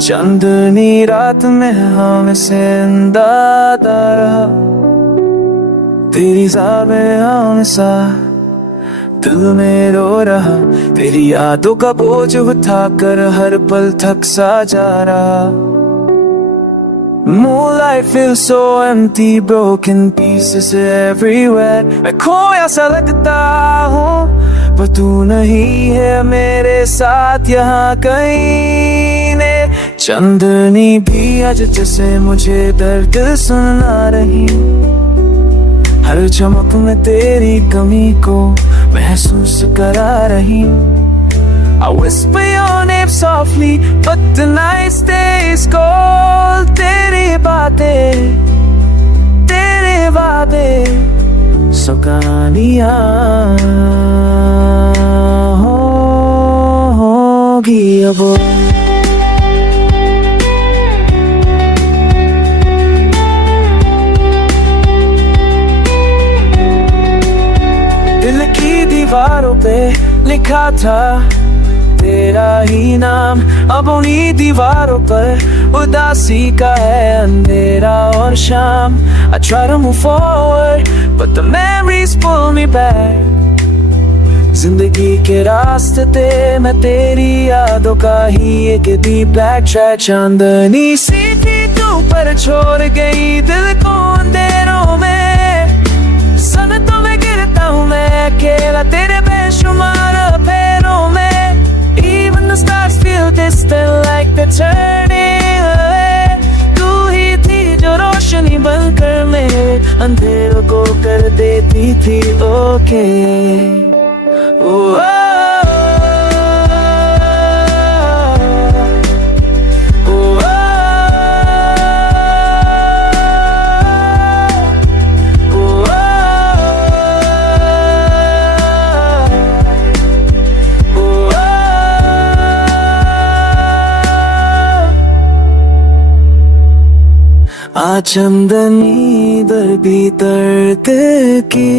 चांदनी रात में हम जिंदा रहा, तेरी ज़ाबें हमेशा दिल में रो रहा। तेरी यादों का बोझ उठाकर हर पल थक सा जा रहा। Moonlight feels so empty, broken pieces everywhere. मैं खोया सा लगता हूँ, पर तू नहीं है मेरे साथ यहाँ कहीं ने। चांदनी भी आज जैसे मुझे दर्द सुना रही, हर चमक में तेरी कमी को महसूस करा रही। I whisper your name softly, but the night stays cold. तेरी बातें, तेरे वादे, सौ कहानियाँ होगी अब। दिल की दीवारों पे लिखा था तेरा ही नाम, अब उन्हीं दीवारों पर उदासी का है अंधेरा और शाम। I try to move forward, but the memories pull me back. जिंदगी के रास्ते ते मैं तेरी यादों का ही एक डीप ब्लैक ट्रैक। चांदनी सी थी तू पर छोड़ गई दिल को अंधेरों में। सनतों में गिरता हूँ मैं अकेला तेरे बेशुमार पैरों में। Even the stars feel distant like they're turning away. तू ही थी जो रोशनी बनकर मेरे अंधेरों को कर देती थी ओके। आज चंदनी दर भीतर की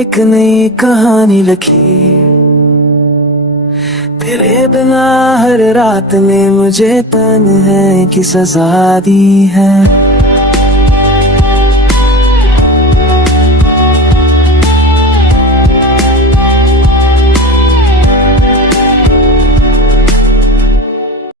एक नई कहानी लिखी। तेरे बिना हर रात में मुझे तन्हाई की सजा दी है।